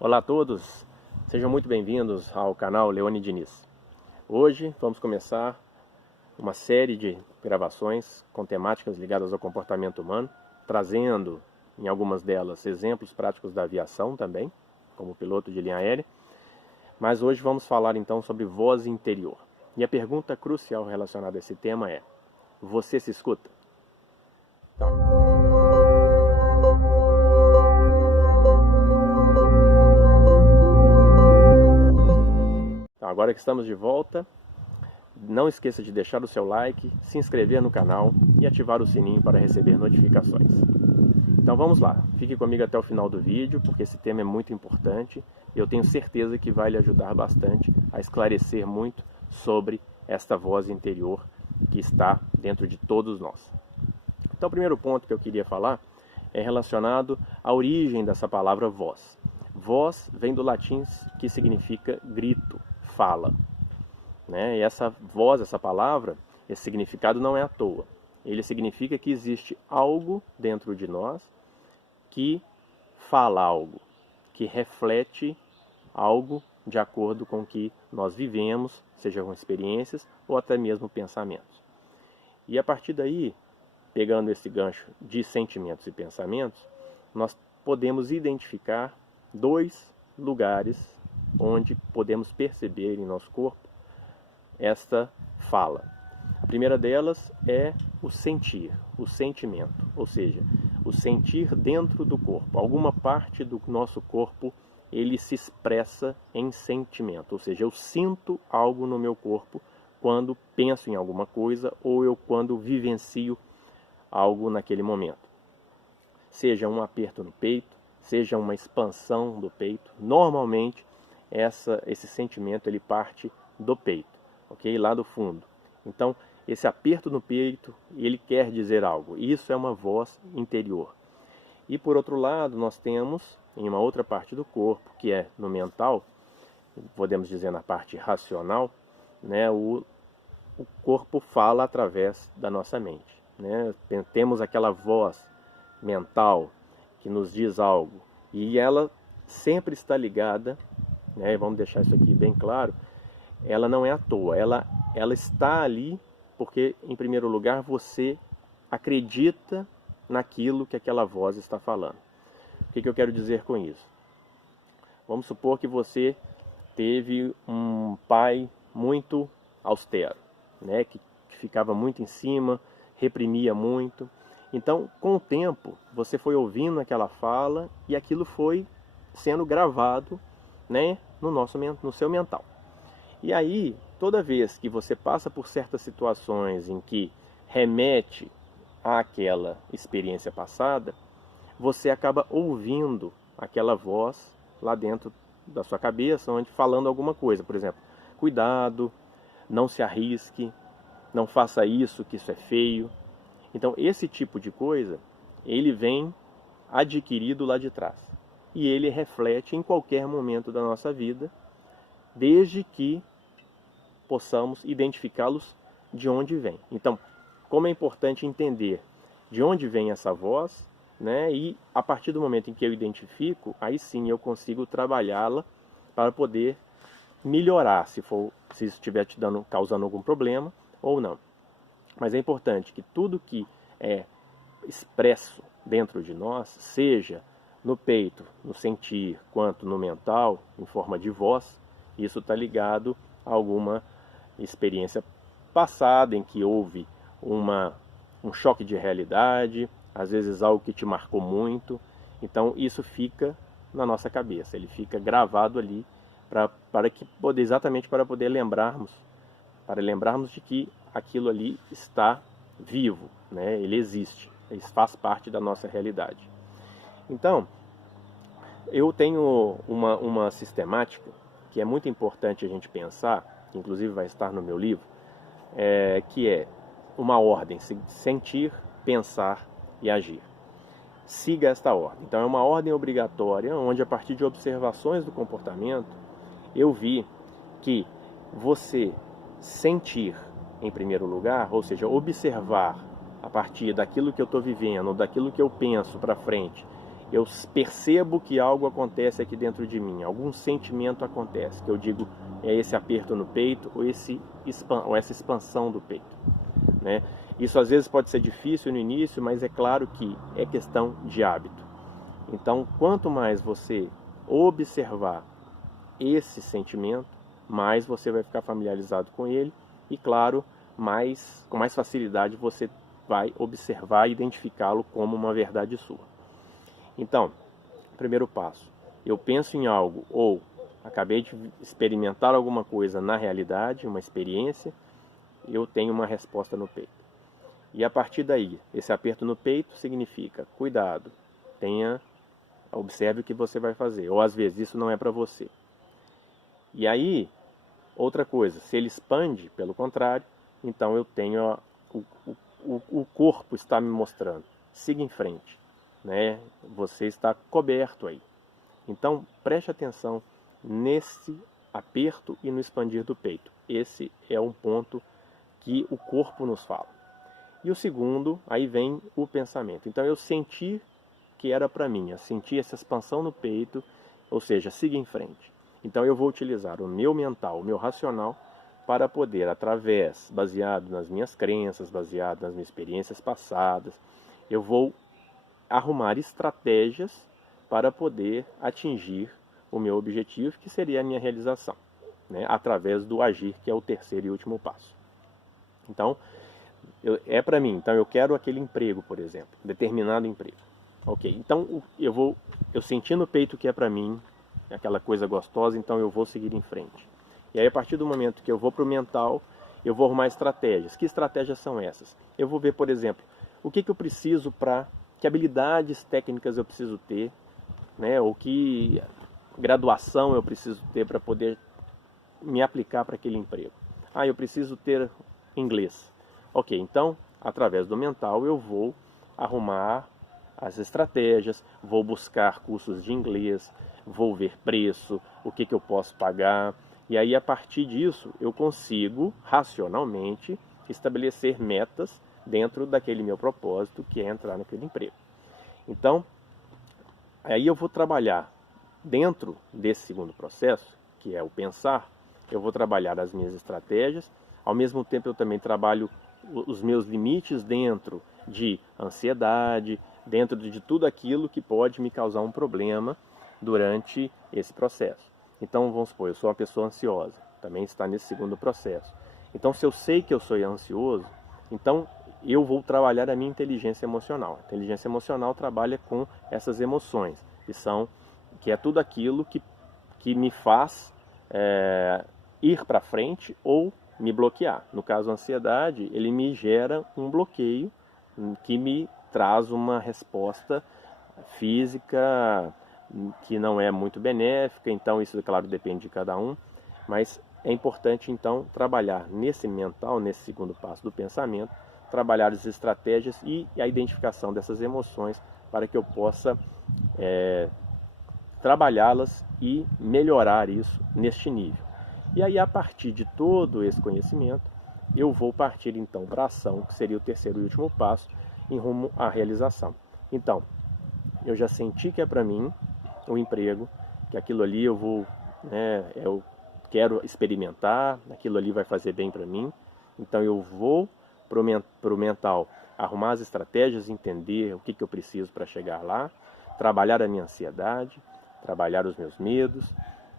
Olá a todos, sejam muito bem-vindos ao canal Leone Diniz. Hoje vamos começar uma série de gravações com temáticas ligadas ao comportamento humano, trazendo em algumas delas exemplos práticos da aviação também, como piloto de linha aérea. Mas hoje vamos falar então sobre voz interior. E a pergunta crucial relacionada a esse tema é: você se escuta? Então, agora que estamos de volta, não esqueça de deixar o seu like, se inscrever no canal e ativar o sininho para receber notificações. Então vamos lá, fique comigo até o final do vídeo, porque esse tema é muito importante e eu tenho certeza que vai lhe ajudar bastante a esclarecer muito sobre esta voz interior que está dentro de todos nós. Então o primeiro ponto que eu queria falar é relacionado à origem dessa palavra voz. Voz vem do latim que significa grito, fala. E essa voz, essa palavra, esse significado não é à toa. Ele significa que existe algo dentro de nós que fala algo, que reflete algo de acordo com o que nós vivemos, seja com experiências ou até mesmo pensamentos. E a partir daí, pegando esse gancho de sentimentos e pensamentos, nós podemos identificar dois lugares onde podemos perceber em nosso corpo esta fala. A primeira delas é o sentir, o sentimento, ou seja, o sentir dentro do corpo. Alguma parte do nosso corpo ele se expressa em sentimento, ou seja, eu sinto algo no meu corpo quando penso em alguma coisa ou eu quando vivencio algo naquele momento. Seja um aperto no peito, seja uma expansão do peito, normalmente esse sentimento ele parte do peito, ok? Lá do fundo. Então, esse aperto no peito, ele quer dizer algo. Isso é uma voz interior. E por outro lado, nós temos em uma outra parte do corpo, que é no mental, podemos dizer na parte racional, o corpo fala através da nossa mente. Temos aquela voz mental que nos diz algo e ela sempre está ligada, vamos deixar isso aqui bem claro, ela não é à toa, ela está ali porque, em primeiro lugar, você acredita naquilo que aquela voz está falando. O que eu quero dizer com isso? Vamos supor que você teve um pai muito austero, que ficava muito em cima, reprimia muito. Então, com o tempo, você foi ouvindo aquela fala e aquilo foi sendo gravado, no seu mental. E aí, toda vez que você passa por certas situações em que remete àquela experiência passada, você acaba ouvindo aquela voz lá dentro da sua cabeça, onde falando alguma coisa, por exemplo, cuidado, não se arrisque, não faça isso, que isso é feio. Então, esse tipo de coisa, ele vem adquirido lá de trás. E ele reflete em qualquer momento da nossa vida, desde que possamos identificá-los de onde vem. Então, como é importante entender de onde vem essa voz, e a partir do momento em que eu identifico, aí sim eu consigo trabalhá-la para poder melhorar, se isso estiver causando algum problema ou não. Mas é importante que tudo que é expresso dentro de nós, seja no peito, no sentir, quanto no mental, em forma de voz, isso está ligado a alguma experiência passada em que houve um choque de realidade, às vezes algo que te marcou muito. Então isso fica na nossa cabeça, ele fica gravado ali exatamente para poder lembrarmos de que aquilo ali está vivo, ele existe, ele faz parte da nossa realidade. Então, eu tenho uma sistemática que é muito importante a gente pensar, que inclusive vai estar no meu livro, que é uma ordem: sentir, pensar e agir. Siga esta ordem. Então é uma ordem obrigatória, onde a partir de observações do comportamento, eu vi que você sentir em primeiro lugar, ou seja, observar a partir daquilo que eu estou vivendo, daquilo que eu penso para frente, eu percebo que algo acontece aqui dentro de mim, algum sentimento acontece, que eu digo é esse aperto no peito ou essa expansão do peito, né? Isso às vezes pode ser difícil no início, mas é claro que é questão de hábito. Então, quanto mais você observar esse sentimento, mais você vai ficar familiarizado com ele e, claro, com mais facilidade você vai observar e identificá-lo como uma verdade sua. Então, primeiro passo, eu penso em algo ou acabei de experimentar alguma coisa na realidade, uma experiência, eu tenho uma resposta no peito. E a partir daí, esse aperto no peito significa cuidado, observe o que você vai fazer, ou às vezes isso não é para você. E aí, outra coisa, se ele expande, pelo contrário, então eu tenho o corpo está me mostrando, siga em frente, né? Você está coberto aí. Então preste atenção nesse aperto e no expandir do peito. Esse é um ponto que o corpo nos fala. E o segundo, aí vem o pensamento. Então eu senti que era para mim, eu senti essa expansão no peito, ou seja, siga em frente. Então eu vou utilizar o meu mental, o meu racional, para poder, baseado nas minhas crenças, baseado nas minhas experiências passadas, eu vou arrumar estratégias para poder atingir o meu objetivo, que seria a minha realização, né? Através do agir, que é o terceiro e último passo. Então, é para mim, então eu quero aquele emprego, por exemplo, determinado emprego. Ok, então eu senti no peito que é para mim, aquela coisa gostosa, então eu vou seguir em frente. E aí, a partir do momento que eu vou para o mental, eu vou arrumar estratégias. Que estratégias são essas? Eu vou ver, por exemplo, o que eu preciso que habilidades técnicas eu preciso ter, né? Ou que graduação eu preciso ter para poder me aplicar para aquele emprego. Eu preciso ter inglês. Ok, então, através do mental, eu vou arrumar as estratégias, vou buscar cursos de inglês, vou ver preço, o que eu posso pagar. E aí, a partir disso, eu consigo, racionalmente, estabelecer metas dentro daquele meu propósito, que é entrar naquele emprego. Então, aí eu vou trabalhar dentro desse segundo processo, que é o pensar, eu vou trabalhar as minhas estratégias, ao mesmo tempo eu também trabalho os meus limites dentro de ansiedade, dentro de tudo aquilo que pode me causar um problema durante esse processo. Então, vamos supor, eu sou uma pessoa ansiosa, também está nesse segundo processo. Então, se eu sei que eu sou ansioso, então eu vou trabalhar a minha inteligência emocional. A inteligência emocional trabalha com essas emoções, que é tudo aquilo que me faz ir para frente ou me bloquear. No caso, a ansiedade, ele me gera um bloqueio que me traz uma resposta física que não é muito benéfica, então isso, claro, depende de cada um, mas é importante, então, trabalhar nesse mental, nesse segundo passo do pensamento, trabalhar as estratégias e a identificação dessas emoções para que eu possa trabalhá-las e melhorar isso neste nível. E aí, a partir de todo esse conhecimento, eu vou partir, então, para a ação, que seria o terceiro e último passo, em rumo à realização. Então, eu já senti que é para mim um emprego, que aquilo ali eu quero experimentar, aquilo ali vai fazer bem para mim, então eu vou para o mental arrumar as estratégias, entender o que eu preciso para chegar lá, trabalhar a minha ansiedade, trabalhar os meus medos,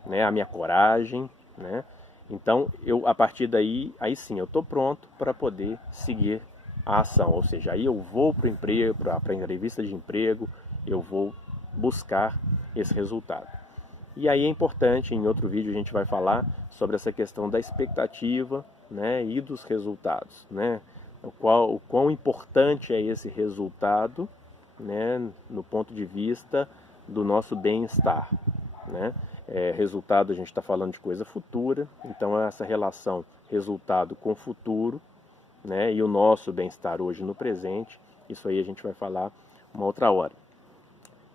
né, a minha coragem, né? Então, a partir daí, aí sim, eu estou pronto para poder seguir a ação, ou seja, aí eu vou para o emprego, para a entrevista de emprego, eu vou buscar esse resultado. E aí é importante, em outro vídeo a gente vai falar sobre essa questão da expectativa, né, e dos resultados, né? O quão importante é esse resultado, né, no ponto de vista do nosso bem-estar, né? Resultado, a gente está falando de coisa futura, então essa relação resultado com futuro, né, e o nosso bem-estar hoje no presente, isso aí a gente vai falar uma outra hora.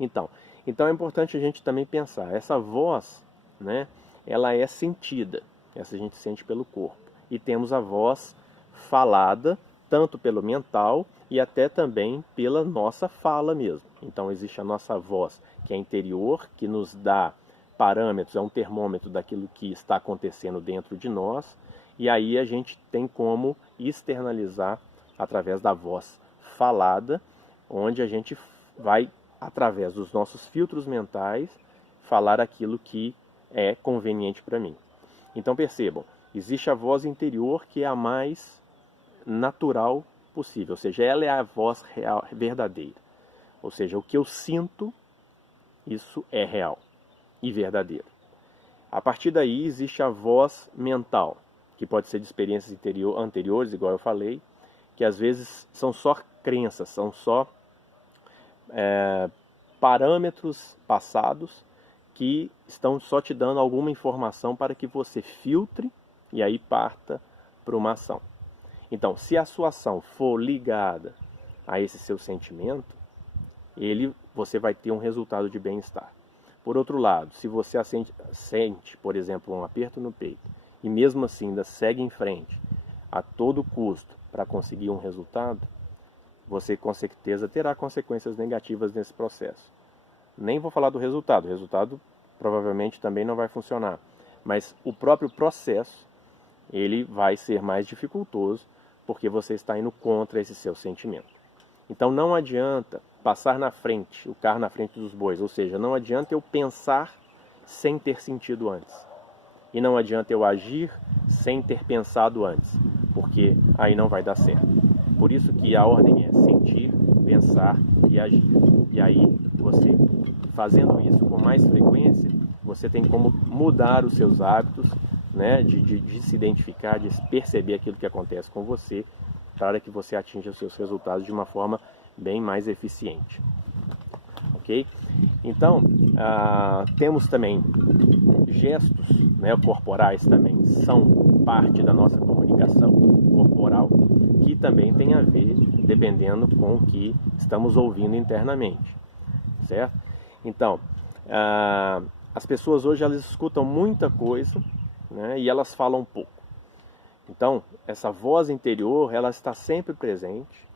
Então é importante a gente também pensar, essa voz, né, ela é sentida, essa a gente sente pelo corpo. E temos a voz falada, tanto pelo mental e até também pela nossa fala mesmo. Então existe a nossa voz, que é interior, que nos dá parâmetros, é um termômetro daquilo que está acontecendo dentro de nós, e aí a gente tem como externalizar através da voz falada, onde a gente vai, através dos nossos filtros mentais, falar aquilo que é conveniente para mim. Então percebam, existe a voz interior, que é a mais natural possível, ou seja, ela é a voz real, verdadeira. Ou seja, o que eu sinto, isso é real e verdadeiro. A partir daí existe a voz mental, que pode ser de experiências anteriores, igual eu falei, que às vezes são só crenças, são só parâmetros passados que estão só te dando alguma informação para que você filtre e aí parta para uma ação. Então, se a sua ação for ligada a esse seu sentimento, você vai ter um resultado de bem-estar. Por outro lado, se você sente, por exemplo, um aperto no peito, e mesmo assim ainda segue em frente, a todo custo, para conseguir um resultado, você com certeza terá consequências negativas nesse processo. Nem vou falar do resultado, o resultado provavelmente também não vai funcionar, mas o próprio processo, ele vai ser mais dificultoso, porque você está indo contra esse seu sentimento. Então não adianta passar na frente, o carro na frente dos bois, ou seja, não adianta eu pensar sem ter sentido antes. E não adianta eu agir sem ter pensado antes, porque aí não vai dar certo. Por isso que a ordem é sentir, pensar e agir. E aí você, fazendo isso com mais frequência, você tem como mudar os seus hábitos, né, de se identificar, de perceber aquilo que acontece com você, para que você atinja os seus resultados de uma forma bem mais eficiente. Ok? Então, temos também gestos, né, corporais também são parte da nossa comunicação corporal, que também tem a ver, dependendo com o que estamos ouvindo internamente, certo? Então, as pessoas hoje elas escutam muita coisa, né, e elas falam pouco. Então, essa voz interior, ela está sempre presente,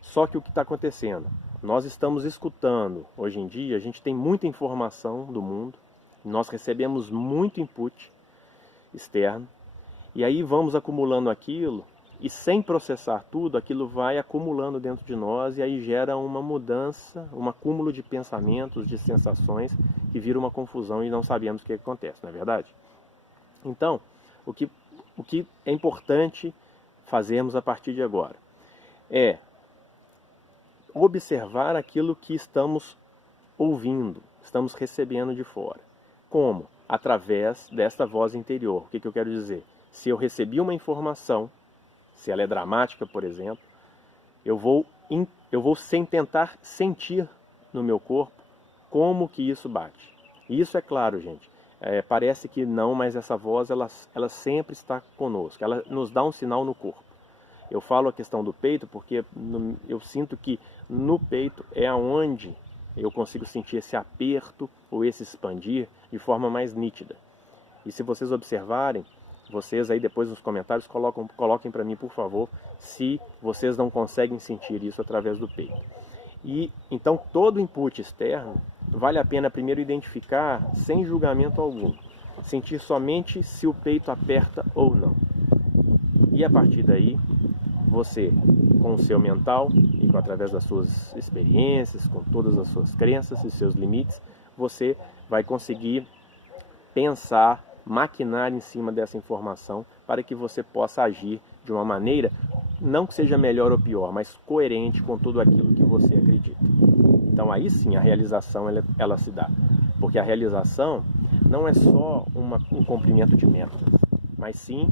só que o que está acontecendo? Nós estamos escutando, hoje em dia, a gente tem muita informação do mundo, nós recebemos muito input externo, e aí vamos acumulando aquilo, e sem processar tudo, aquilo vai acumulando dentro de nós, e aí gera uma mudança, um acúmulo de pensamentos, de sensações, que vira uma confusão e não sabemos o que acontece, não é verdade? Então, o que é importante fazermos a partir de agora é observar aquilo que estamos ouvindo, estamos recebendo de fora. Como? Através desta voz interior. O que eu quero dizer? Se eu recebi uma informação, se ela é dramática, por exemplo, eu vou tentar sentir no meu corpo como que isso bate. E isso é claro, gente. Parece que não, mas essa voz ela sempre está conosco, ela nos dá um sinal no corpo. Eu falo a questão do peito porque eu sinto que no peito é onde eu consigo sentir esse aperto ou esse expandir de forma mais nítida. E se vocês observarem, vocês aí depois nos comentários coloquem para mim, por favor, se vocês não conseguem sentir isso através do peito. E então todo input externo vale a pena primeiro identificar sem julgamento algum, sentir somente se o peito aperta ou não. E a partir daí, você, com o seu mental e através das suas experiências, com todas as suas crenças e seus limites, você vai conseguir pensar, maquinar em cima dessa informação para que você possa agir de uma maneira, não que seja melhor ou pior, mas coerente com tudo aquilo que você acredita. Então aí sim a realização ela se dá, porque a realização não é só um cumprimento de metas, mas sim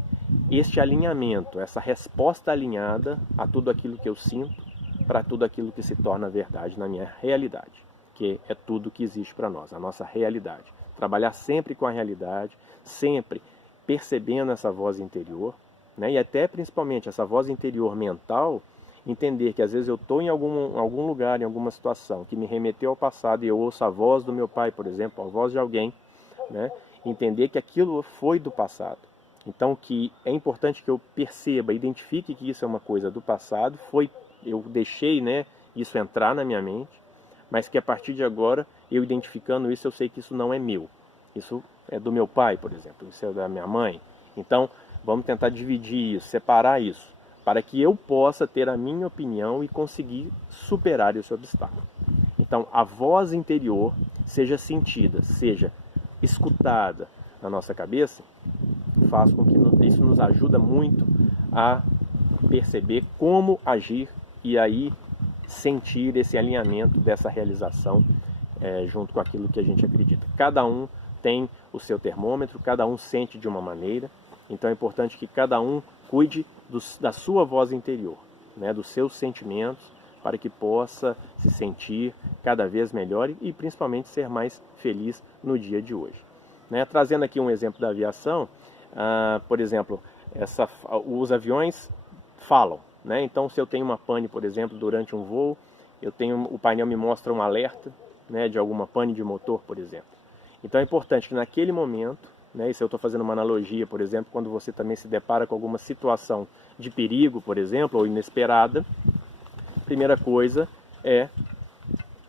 este alinhamento, essa resposta alinhada a tudo aquilo que eu sinto, para tudo aquilo que se torna verdade na minha realidade, que é tudo que existe para nós, a nossa realidade. Trabalhar sempre com a realidade, sempre percebendo essa voz interior, né? E até principalmente essa voz interior mental, entender que às vezes eu estou em algum lugar, em alguma situação que me remeteu ao passado e eu ouço a voz do meu pai, por exemplo, a voz de alguém, né? Entender que aquilo foi do passado. Então que é importante que eu perceba, identifique que isso é uma coisa do passado, foi eu deixei, né, isso entrar na minha mente, mas que a partir de agora, eu identificando isso, eu sei que isso não é meu. Isso é do meu pai, por exemplo, isso é da minha mãe. Então, vamos tentar dividir isso, separar isso, para que eu possa ter a minha opinião e conseguir superar esse obstáculo. Então, a voz interior seja sentida, seja escutada na nossa cabeça, faz com que isso nos ajuda muito a perceber como agir e aí sentir esse alinhamento dessa realização junto com aquilo que a gente acredita. Cada um tem o seu termômetro, cada um sente de uma maneira, então é importante que cada um cuide da sua voz interior, né, dos seus sentimentos, para que possa se sentir cada vez melhor e principalmente ser mais feliz no dia de hoje. Né? Trazendo aqui um exemplo da aviação, por exemplo, os aviões falam, né? Então se eu tenho uma pane, por exemplo, durante um voo, o painel me mostra um alerta, né, de alguma pane de motor, por exemplo. Então é importante que naquele momento, né, e se eu estou fazendo uma analogia, por exemplo, quando você também se depara com alguma situação de perigo, por exemplo, ou inesperada, a primeira coisa é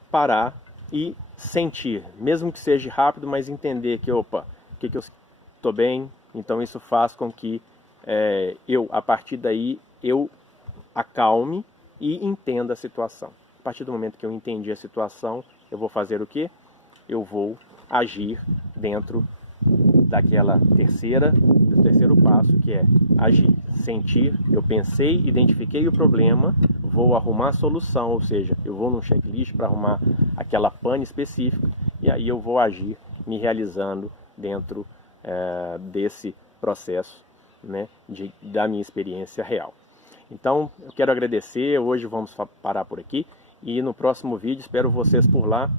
parar e sentir, mesmo que seja rápido, mas entender que, opa, que eu estou bem, então isso faz com que a partir daí, eu acalme e entenda a situação. A partir do momento que eu entendi a situação, eu vou fazer o quê? Eu vou agir dentro do terceiro passo, que é agir, sentir. Eu pensei, identifiquei o problema, vou arrumar a solução, ou seja, eu vou num checklist para arrumar aquela pane específica e aí eu vou agir me realizando dentro desse processo, né, da minha experiência real. Então, eu quero agradecer, hoje vamos parar por aqui e no próximo vídeo espero vocês por lá.